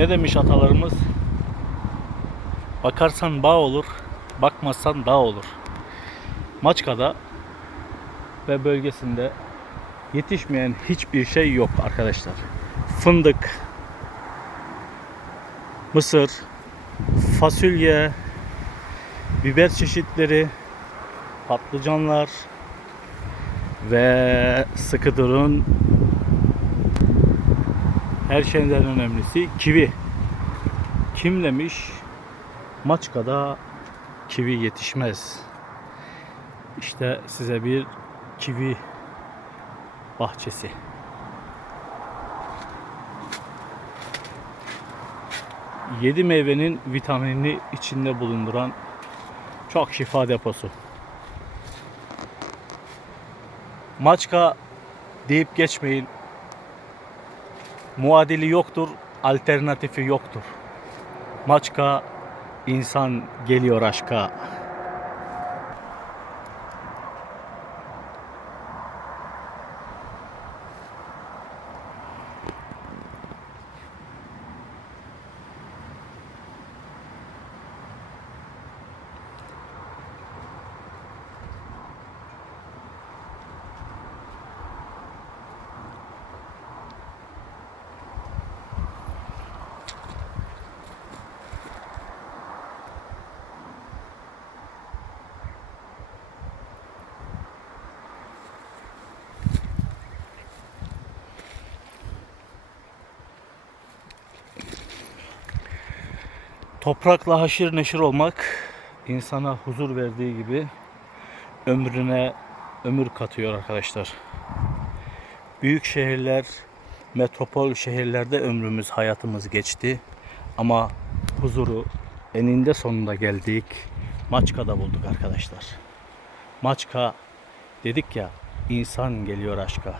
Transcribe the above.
Ne demiş atalarımız? Bakarsan bağ olur, bakmazsan dağ olur. Maçka'da ve bölgesinde yetişmeyen hiçbir şey yok arkadaşlar. Fındık, mısır, fasulye, biber çeşitleri, patlıcanlar ve sıkı durun her şeyden önemlisi kivi. Kim demiş? Maçka'da kivi yetişmez. İşte size bir kivi bahçesi. Yedi meyvenin vitaminini içinde bulunduran çok şifa deposu. Maçka deyip geçmeyin. Muadili yoktur, alternatifi yoktur. Maçka insan geliyor aşka. Toprakla haşır neşir olmak insana huzur verdiği gibi ömrüne ömür katıyor arkadaşlar. Büyük şehirler, metropol şehirlerde ömrümüz, hayatımız geçti. Ama huzuru eninde sonunda geldik. Maçka'da bulduk arkadaşlar. Maçka dedik ya insan geliyor aşka.